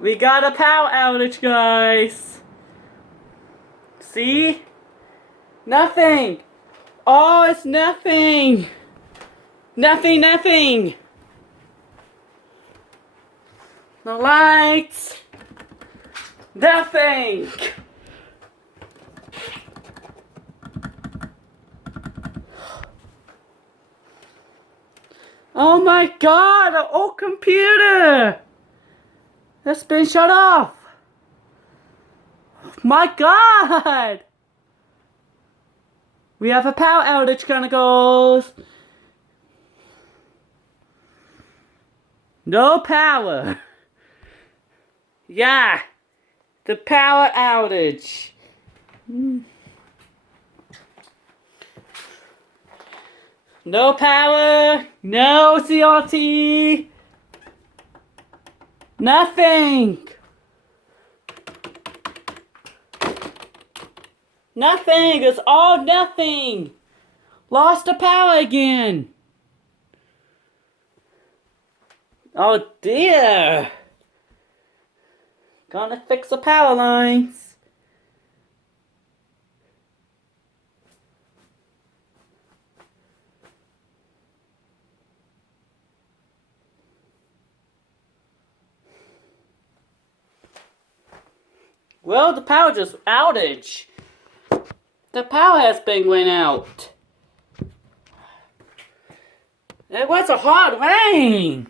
We got a power outage, guys. See? Nothing. Oh, it's nothing. Nothing. No lights. Nothing. Oh my god, our old computer has been shut off. My god. We have a power outage, Chronicles. No power. Yeah, the power outage. No power, no CRT, nothing. Nothing, it's all nothing. Lost the power again. Oh dear. Gonna fix the power lines. Well, the power just outage. The power has been went out. It was a hard rain.